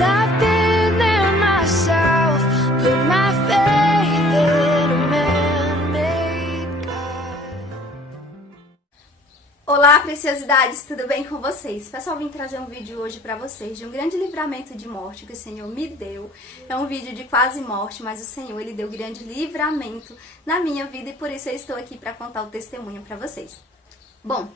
I've been there myself, put my faith in a man-made God. Olá, preciosidades, tudo bem com vocês? Pessoal, vim trazer um vídeo hoje pra vocês de um grande livramento de morte que o Senhor me deu. É um vídeo de quase morte, mas o Senhor, Ele deu grande livramento na minha vida e por isso eu estou aqui pra contar o testemunho pra vocês. Bom,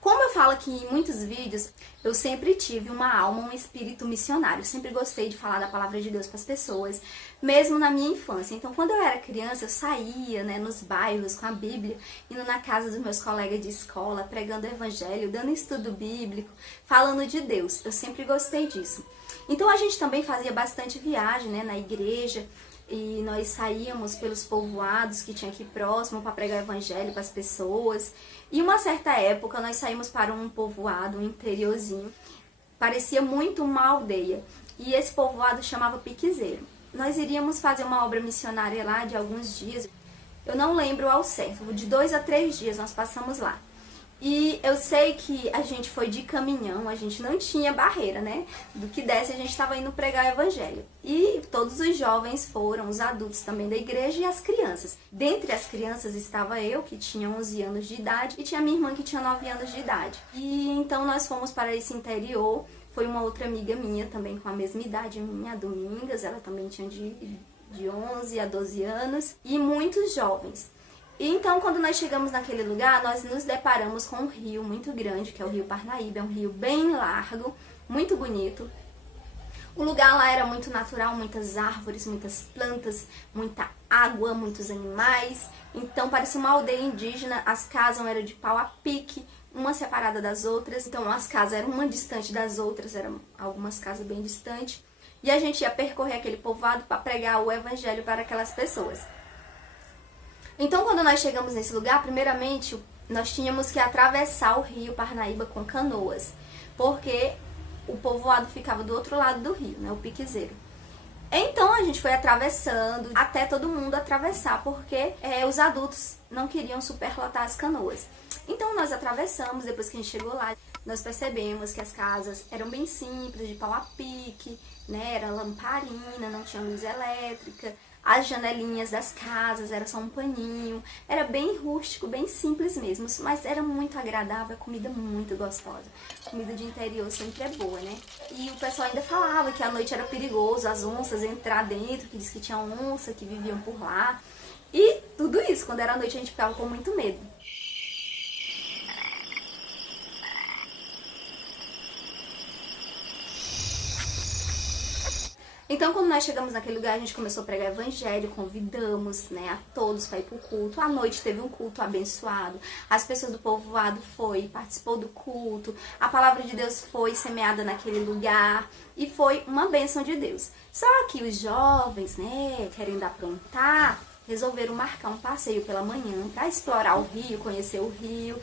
como eu falo aqui em muitos vídeos, eu sempre tive uma alma, um espírito missionário. Eu sempre gostei de falar da palavra de Deus para as pessoas, mesmo na minha infância. Então, quando eu era criança, eu saía, nos bairros com a Bíblia, indo na casa dos meus colegas de escola, pregando o evangelho, dando estudo bíblico, falando de Deus. Eu sempre gostei disso. Então, a gente também fazia bastante viagem, na igreja. E nós saíamos pelos povoados que tinha aqui próximo para pregar o evangelho para as pessoas. E uma certa época nós saímos para um povoado, um interiorzinho. Parecia muito uma aldeia. E esse povoado chamava Piquezeiro. Nós iríamos fazer uma obra missionária lá de alguns dias. Eu não lembro ao certo, de 2 a 3 dias nós passamos lá. E eu sei que a gente foi de caminhão, a gente não tinha barreira, Do que desse a gente estava indo pregar o evangelho. E todos os jovens foram, os adultos também da igreja e as crianças. Dentre as crianças estava eu, que tinha 11 anos de idade, e tinha minha irmã, que tinha 9 anos de idade. E então nós fomos para esse interior, foi uma outra amiga minha também com a mesma idade minha, a Domingas, ela também tinha de 11 a 12 anos, e muitos jovens. E então, quando nós chegamos naquele lugar, nós nos deparamos com um rio muito grande, que é o Rio Parnaíba. É um rio bem largo, muito bonito. O lugar lá era muito natural, muitas árvores, muitas plantas, muita água, muitos animais. Então, parecia uma aldeia indígena. As casas eram de pau a pique, uma separada das outras. Então, as casas eram uma distante das outras, eram algumas casas bem distantes. E a gente ia percorrer aquele povoado para pregar o evangelho para aquelas pessoas. Então, quando nós chegamos nesse lugar, primeiramente, nós tínhamos que atravessar o rio Parnaíba com canoas, porque o povoado ficava do outro lado do rio, o Piquezeiro. Então, a gente foi atravessando, até todo mundo atravessar, porque os adultos não queriam superlotar as canoas. Então, nós atravessamos, depois que a gente chegou lá, nós percebemos que as casas eram bem simples, de pau a pique, era lamparina, não tinha luz elétrica. As janelinhas das casas era só um paninho, era bem rústico, bem simples mesmo, mas era muito agradável, a comida muito gostosa. Comida de interior sempre é boa, E o pessoal ainda falava que à noite era perigoso as onças entrar dentro, que diz que tinha onça, que viviam por lá. E tudo isso, quando era à noite a gente ficava com muito medo. Então, quando nós chegamos naquele lugar, a gente começou a pregar evangelho, convidamos, a todos para ir pro culto. À noite teve um culto abençoado, as pessoas do povoado participou do culto, a palavra de Deus foi semeada naquele lugar e foi uma bênção de Deus. Só que os jovens, querendo aprontar, resolveram marcar um passeio pela manhã para explorar o rio, conhecer o rio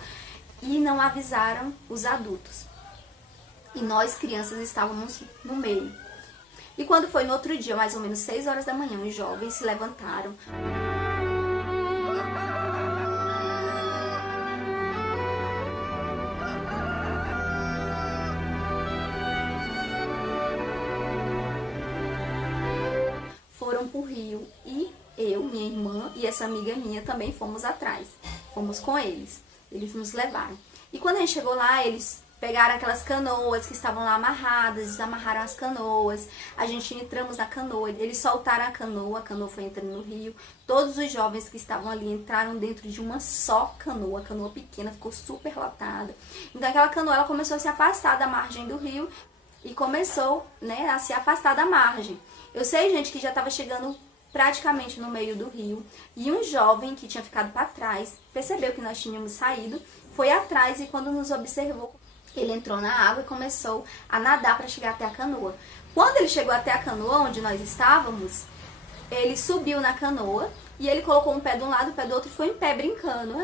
e não avisaram os adultos. E nós, crianças, estávamos no meio. E quando foi no outro dia, mais ou menos 6 horas da manhã, os jovens se levantaram. Foram pro rio e eu, minha irmã e essa amiga minha também fomos atrás. Fomos com eles. Eles nos levaram. E quando a gente chegou lá, eles pegaram aquelas canoas que estavam lá amarradas, desamarraram as canoas, a gente entramos na canoa, eles soltaram a canoa foi entrando no rio, todos os jovens que estavam ali entraram dentro de uma só canoa, a canoa pequena, ficou super lotada. Então aquela canoa ela começou a se afastar da margem do rio e começou a se afastar da margem. Eu sei, gente, que já estava chegando praticamente no meio do rio, e um jovem que tinha ficado para trás percebeu que nós tínhamos saído, foi atrás e quando nos observou, ele entrou na água e começou a nadar para chegar até a canoa. Quando ele chegou até a canoa onde nós estávamos, ele subiu na canoa e ele colocou um pé de um lado e o pé do outro e foi em pé brincando.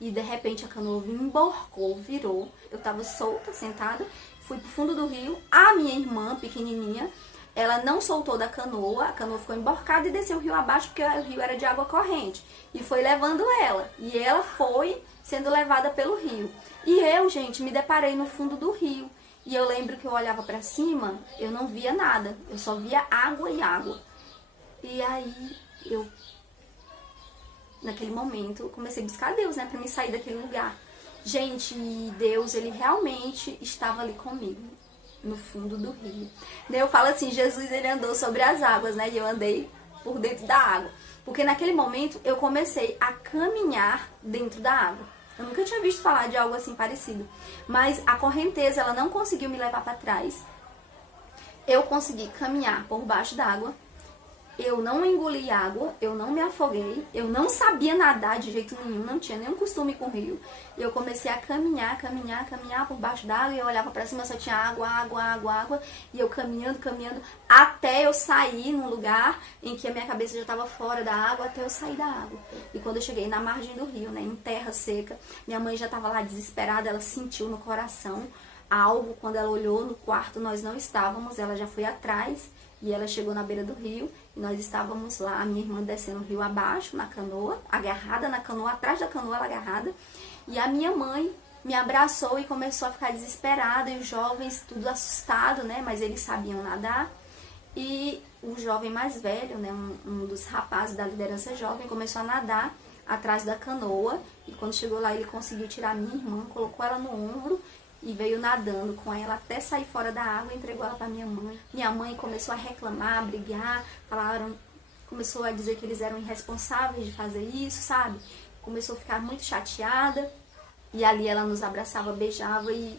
E de repente a canoa emborcou, virou. Eu estava solta, sentada, fui pro fundo do rio. A minha irmã, pequenininha, ela não soltou da canoa, a canoa ficou emborcada e desceu o rio abaixo porque o rio era de água corrente. E foi levando ela. E ela foi sendo levada pelo rio. E eu, gente, me deparei no fundo do rio. E eu lembro que eu olhava pra cima, eu não via nada, eu só via água e água. E aí eu, naquele momento, eu comecei a buscar Deus, né, pra me sair daquele lugar. Gente, Deus, ele realmente estava ali comigo, no fundo do rio. Daí eu falo assim, Jesus, ele andou sobre as águas, né, e eu andei por dentro da água. Porque naquele momento eu comecei a caminhar dentro da água. Eu nunca tinha visto falar de algo assim parecido. Mas a correnteza, ela não conseguiu me levar para trás. Eu consegui caminhar por baixo d'água. Eu não engoli água, eu não me afoguei, eu não sabia nadar de jeito nenhum, não tinha nenhum costume com o rio. Eu comecei a caminhar por baixo d'água e eu olhava pra cima, só tinha água, água, água, água. E eu caminhando, até eu sair num lugar em que a minha cabeça já estava fora da água, até eu sair da água. E quando eu cheguei na margem do rio, né, em terra seca, minha mãe já estava lá desesperada, ela sentiu no coração algo. Quando ela olhou no quarto, nós não estávamos, ela já foi atrás. E ela chegou na beira do rio e nós estávamos lá, a minha irmã descendo o rio abaixo, na canoa, agarrada na canoa, atrás da canoa ela agarrada. E a minha mãe me abraçou e começou a ficar desesperada, e os jovens tudo assustado, né, mas eles sabiam nadar. E o jovem mais velho, né, um dos rapazes da liderança jovem, começou a nadar atrás da canoa. E quando chegou lá, ele conseguiu tirar a minha irmã, colocou ela no ombro e veio nadando com ela até sair fora da água e entregou ela para minha mãe. Minha mãe começou a reclamar, a brigar, começou a dizer que eles eram irresponsáveis de fazer isso, sabe? Começou a ficar muito chateada. E ali ela nos abraçava, beijava e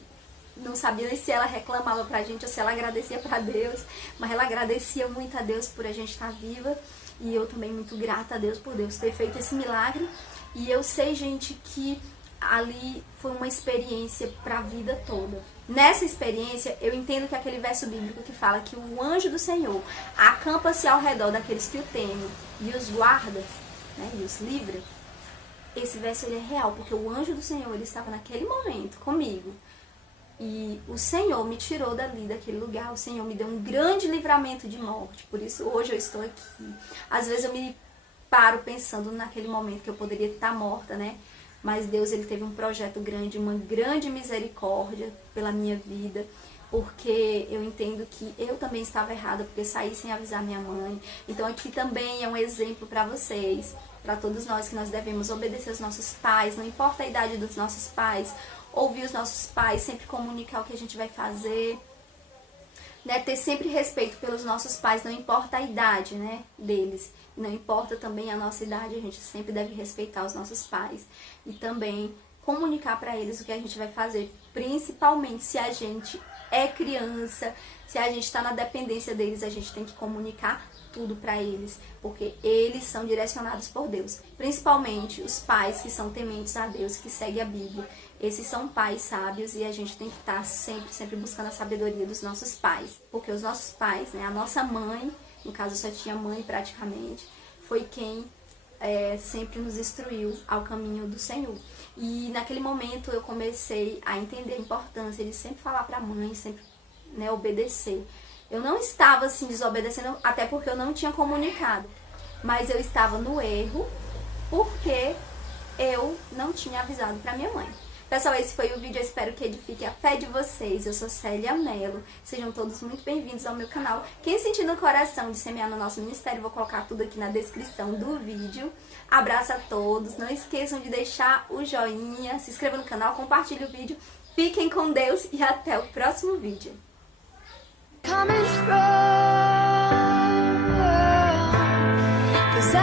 não sabia nem se ela reclamava pra gente ou se ela agradecia pra Deus. Mas ela agradecia muito a Deus por a gente estar viva. E eu também muito grata a Deus por Deus ter feito esse milagre. E eu sei, gente, que ali foi uma experiência para a vida toda. Nessa experiência, eu entendo que aquele verso bíblico que fala que o anjo do Senhor acampa-se ao redor daqueles que o temem e os guarda, né, e os livra. Esse verso ele é real, porque o anjo do Senhor ele estava naquele momento comigo. E o Senhor me tirou dali, daquele lugar. O Senhor me deu um grande livramento de morte. Por isso, hoje eu estou aqui. Às vezes eu me paro pensando naquele momento que eu poderia estar morta, né? Mas Deus, ele teve um projeto grande, uma grande misericórdia pela minha vida, porque eu entendo que eu também estava errada, porque saí sem avisar minha mãe. Então aqui também é um exemplo para vocês, para todos nós, que nós devemos obedecer aos nossos pais, não importa a idade dos nossos pais, ouvir os nossos pais, sempre comunicar o que a gente vai fazer, né? Ter sempre respeito pelos nossos pais, não importa a idade, né, deles. Não importa também a nossa idade, a gente sempre deve respeitar os nossos pais. E também comunicar para eles o que a gente vai fazer, principalmente se a gente é criança, se a gente está na dependência deles, a gente tem que comunicar tudo para eles, porque eles são direcionados por Deus. Principalmente os pais que são tementes a Deus, que seguem a Bíblia. Esses são pais sábios e a gente tem que estar sempre buscando a sabedoria dos nossos pais. Porque os nossos pais, né, a nossa mãe, no caso só tinha mãe praticamente, foi quem sempre nos instruiu ao caminho do Senhor. E naquele momento eu comecei a entender a importância de sempre falar para a mãe, sempre, né, obedecer. Eu não estava assim desobedecendo, até porque eu não tinha comunicado, mas eu estava no erro porque eu não tinha avisado para minha mãe. Pessoal, esse foi o vídeo, eu espero que edifique a fé de vocês. Eu sou Célia Mello, sejam todos muito bem-vindos ao meu canal. Quem sentir no coração de semear no nosso ministério, vou colocar tudo aqui na descrição do vídeo. Abraço a todos, não esqueçam de deixar o joinha, se inscreva no canal, compartilhe o vídeo. Fiquem com Deus e até o próximo vídeo. Coming from, 'cause